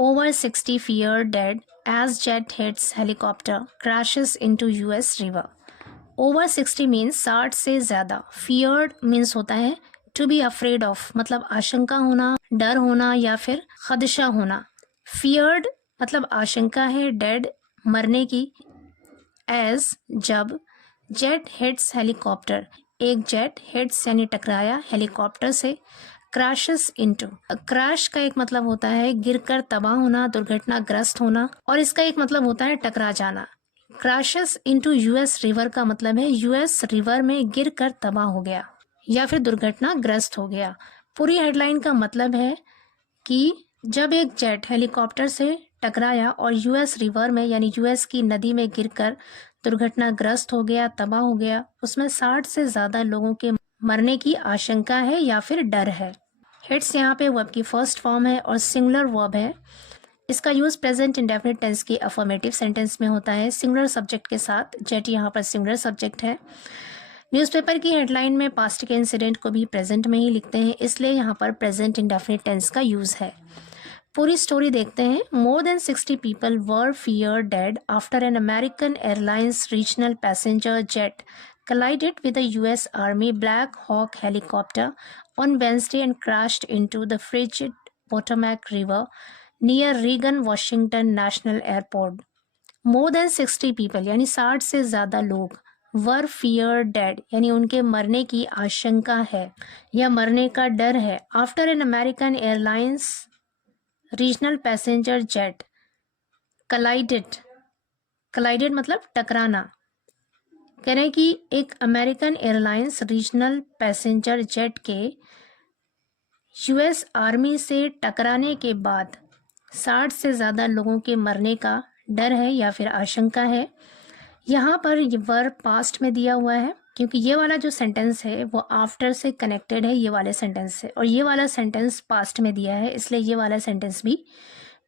Over 60 feared dead as jet hits helicopter crashes into US river. Over 60 means 60 से ज़्यादा. Feared means होता है to be afraid of, मतलब आशंका होना, डर होना या फिर खदशा होना. Feared मतलब आशंका है, dead मरने की. As जब jet hits helicopter, एक जेट हिट्स यानी टकराया हेलीकॉप्टर से. क्रैशेस इनटू, क्रैश का एक मतलब होता है गिरकर तबाह होना, दुर्घटनाग्रस्त होना, और इसका एक मतलब होता है टकरा जाना. क्रैशेस इनटू यूएस रिवर का मतलब है यूएस रिवर में गिरकर तबाह हो गया या फिर दुर्घटनाग्रस्त हो गया. पूरी हेडलाइन का मतलब है कि जब एक जेट हेलीकॉप्टर से टकराया और यूएस रिवर में यानी यूएस की नदी में गिरकर दुर्घटनाग्रस्त हो गया, तबाह हो गया, उसमें 60 से ज़्यादा लोगों के मरने की आशंका है या फिर डर है. हिट्स यहाँ पे वर्ब की फर्स्ट फॉर्म है और सिंगुलर वर्ब है. इसका यूज प्रेजेंट इंडेफिनिट टेंस की अफर्मेटिव सेंटेंस में होता है सिंगुलर सब्जेक्ट के साथ. जेट यहाँ पर सिंगुलर सब्जेक्ट है. न्यूज़पेपर की हेडलाइन में पास्ट के इंसिडेंट को भी प्रेजेंट में ही लिखते हैं, इसलिए यहाँ पर प्रेजेंट इंडेफिनिट टेंस का यूज है. पूरी स्टोरी देखते हैं. More than 60 people were fear dead after an American Airlines regional passenger jet collided with a US Army Black Hawk helicopter on Wednesday and crashed into the frigid Potomac River near Reagan Washington National Airport. More than 60 people यानी 60 से ज़्यादा लोग were feared dead यानी उनके मरने की आशंका है या मरने का डर है. After an American Airlines Regional Passenger Jet collided मतलब टकराना. कह रहे हैं कि एक American Airlines regional passenger jet के यूएस आर्मी से टकराने के बाद 60 से ज़्यादा लोगों के मरने का डर है या फिर आशंका है. यहाँ पर ये वर्ब पास्ट में दिया हुआ है क्योंकि ये वाला जो सेंटेंस है वो आफ्टर से कनेक्टेड है ये वाले सेंटेंस से, और ये वाला सेंटेंस पास्ट में दिया है, इसलिए ये वाला सेंटेंस भी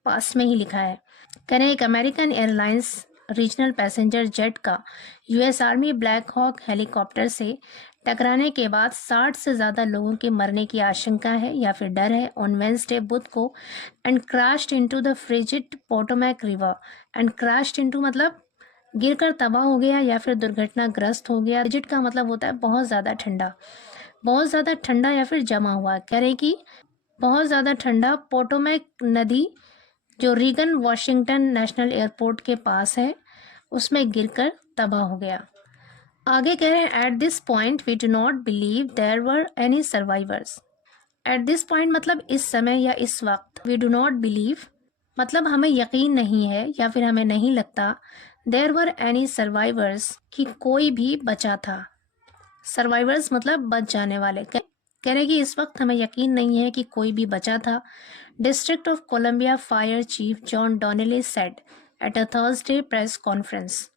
पास्ट में ही लिखा है. कह रहे हैं एक American Airlines regional passenger jet का US Army Black Hawk helicopter से टकराने के बाद 60 से ज़्यादा लोगों के मरने की आशंका है या फिर डर है ऑन वेंसडे बुध को. And crashed into the frigid Potomac river. And crashed into मतलब गिरकर तबाह हो गया या फिर दुर्घटनाग्रस्त हो गया. फ्रिजिड का मतलब होता है बहुत ज़्यादा ठंडा, बहुत ज़्यादा ठंडा या फिर जमा हुआ. कह रहे कि बहुत ज़्यादा ठंडा पोटोमैक नदी जो रीगन वॉशिंगटन नेशनल एयरपोर्ट के पास है उसमें गिरकर तबाह हो गया. आगे कह रहे हैं at this point we do not believe there were any survivors. At this point मतलब इस समय या इस वक्त. वी डू नॉट बिलीव मतलब हमें यकीन नहीं है या फिर हमें नहीं लगता. देयर वर एनी सर्वाइवर्स कि कोई भी बचा था. सर्वाइवर्स मतलब बच जाने वाले. कह रहे कि इस वक्त हमें यकीन नहीं है कि कोई भी बचा था. District of Columbia fire chief John Donnelly said at a Thursday press conference.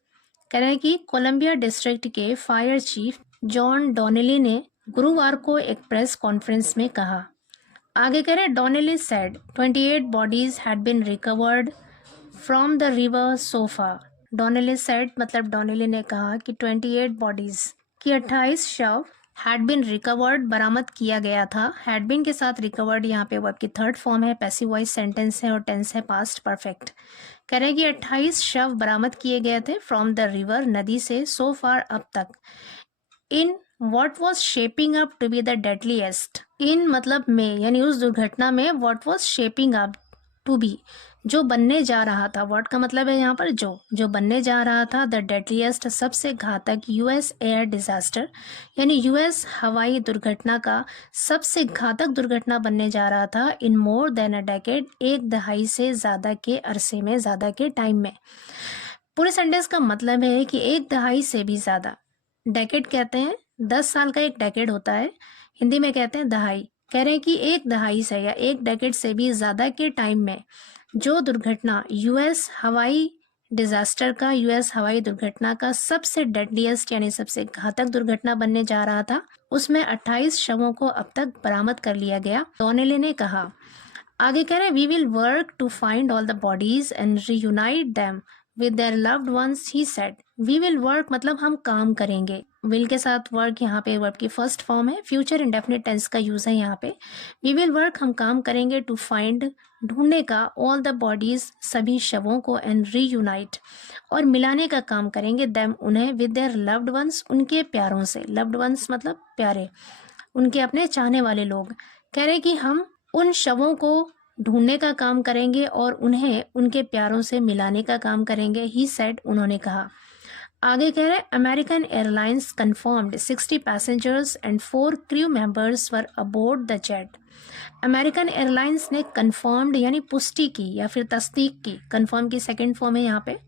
कह रहे हैं कि कोलंबिया डिस्ट्रिक्ट के फायर चीफ जॉन डॉनेली ने गुरुवार को एक प्रेस कॉन्फ्रेंस में कहा. आगे कह रहे Donnelly said 28 bodies had been recovered from the river so far. Donnelly said मतलब डॉनेली ने कहा कि 28 बॉडीज की 28 शव हैड बीन रिकवर्ड बरामद किया गया था. हैड बीन के साथ रिकवर्ड यहाँ पे वर्ब की थर्ड फॉर्म है, पैसिव वॉइस सेंटेंस है और टेंस है पास्ट परफेक्ट. कह रहे हैं कि 28 शव बरामद किए गए थे फ्रॉम द रिवर नदी से सो फार अब तक. In what was shaping up to be the deadliest. In मतलब में यानी उस दुर्घटना में what was shaping up to be जो बनने जा रहा था. व्हाट का मतलब है यहाँ पर जो बनने जा रहा था. द डेडलीएस्ट सबसे घातक यूएस एयर डिजास्टर यानी यूएस हवाई दुर्घटना का सबसे घातक दुर्घटना बनने जा रहा था. इन मोर देन अ डेकेड एक दहाई से ज़्यादा के अरसे में, ज़्यादा के टाइम में. पूरे सेंटेंस का मतलब है कि एक दहाई से भी ज़्यादा. डेकेड कहते हैं 10 साल का एक डेकेड होता है, हिंदी में कहते हैं दहाई. कह रहे हैं कि एक दहाई से या एक डेकेड से भी ज़्यादा के टाइम में जो दुर्घटना यूएस हवाई डिजास्टर का, यूएस हवाई दुर्घटना का सबसे डेडलीस्ट यानी सबसे घातक दुर्घटना बनने जा रहा था, उसमें 28 शवों को अब तक बरामद कर लिया गया. डॉनेली ने कहा. आगे कह रहे हैं we will work to find all the bodies and reunite them with their loved ones he said, we will work मतलब हम काम करेंगे। विल के साथ वर्क यहाँ पे वर्ब की फर्स्ट फॉर्म है, फ्यूचर इंडेफिनिट टेंस का यूज है यहाँ पे। वी विल वर्क हम काम करेंगे, टू फाइंड ढूंढने का, ऑल द बॉडीज सभी शवों को, एंड रीयूनाइट और मिलाने का काम करेंगे, देम उन्हें, विद देयर लव्ड वंस उनके प्यारों से, लव्ड वंस मतलब प्यारे, उनके अपने चाहने वाले लोग। कह रहे कि हम उन शवों को ढूंढने का काम करेंगे और उन्हें उनके प्यारों से मिलाने का काम करेंगे। ही सेड उन्होंने कहा। आगे कह रहे American Airlines confirmed 60 passengers and 4 crew members were aboard the jet. American Airlines ने कंफर्म्ड यानी पुष्टि की या फिर तस्दीक की, कंफर्म की सेकंड फॉर्म है यहाँ पे,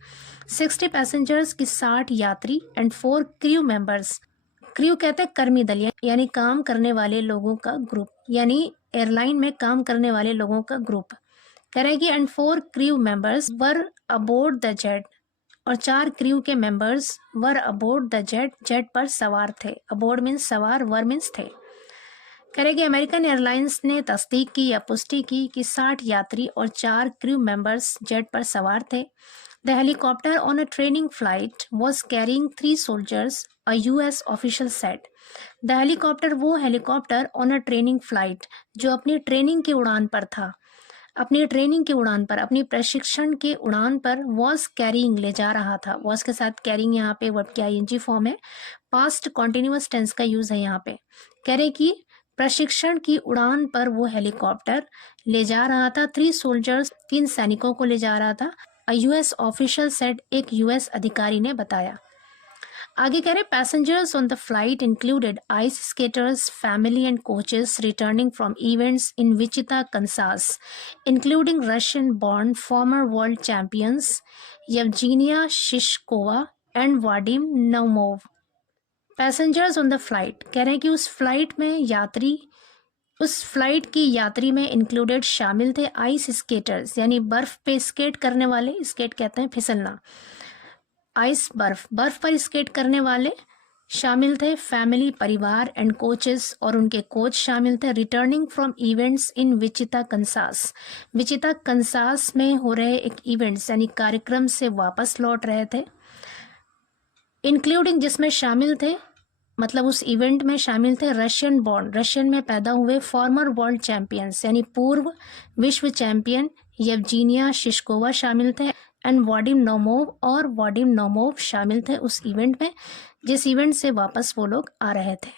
60 पैसेंजर्स की 60 यात्री एंड 4 क्रू मेंबर्स, क्रू कहते हैं कर्मी दल यानी काम करने वाले लोगों का ग्रुप, यानी एयरलाइन में काम करने वाले लोगों का ग्रुप। कह रहे कि and 4 crew members were aboard the jet, और 4 क्रू के members were aboard the jet, jet पर सवार थे। अबोर्ड मीन्स सवार, वर मीन्स थे। कह रहे कि अमेरिकन एयरलाइंस ने तस्दीक की या पुष्टि की कि 60 यात्री और 4 क्रू मेंबर्स जेट पर सवार थे। The helicopter on a training flight was carrying 3 soldiers, a US official said. The helicopter वो helicopter on a training flight जो अपनी ट्रेनिंग की उड़ान पर था, अपनी ट्रेनिंग की उड़ान पर, अपनी प्रशिक्षण की उड़ान पर, was carrying ले जा रहा था। was के साथ carrying यहाँ पे वर्ब की ing फॉर्म है, पास्ट कॉन्टिन्यूअस टेंस का यूज है यहाँ पे। कह रहे कि प्रशिक्षण की उड़ान पर वो हेलीकॉप्टर ले जा रहा था 3 सोल्जर्स, 3 सैनिकों को ले जा रहा था। A US official said, एक US अधिकारी ने बताया। आगे कह रहे passengers on the flight included ice skaters, family and coaches returning from events in Wichita Kansas, including Russian born former world champions Yevgenia Shishkova and Vadim Naumov. Passengers on the flight, कह रहे हैं कि उस flight में यात्री, उस flight की यात्री में इंक्लूडेड शामिल थे आइस स्केटर्स यानी बर्फ पे स्केट करने वाले, स्केट कहते हैं फिसलना, आइस बर्फ, बर्फ पर स्केट करने वाले शामिल थे, फैमिली परिवार एंड कोचेस और उनके कोच शामिल थे, returning from events in Wichita Kansas, Wichita Kansas में हो रहे एक इवेंट्स यानी कार्यक्रम से वापस लौट रहे थे, इंक्लूडिंग जिसमें शामिल थे मतलब उस इवेंट में शामिल थे रशियन बॉर्न, रशियन में पैदा हुए, फॉर्मर वर्ल्ड चैंपियंस यानी पूर्व विश्व चैंपियन येवजीनिया शिशकोवा शामिल थे, एंड वाडिम नोमोव, और वाडिम नोमोव शामिल थे उस इवेंट में जिस इवेंट से वापस वो लोग आ रहे थे।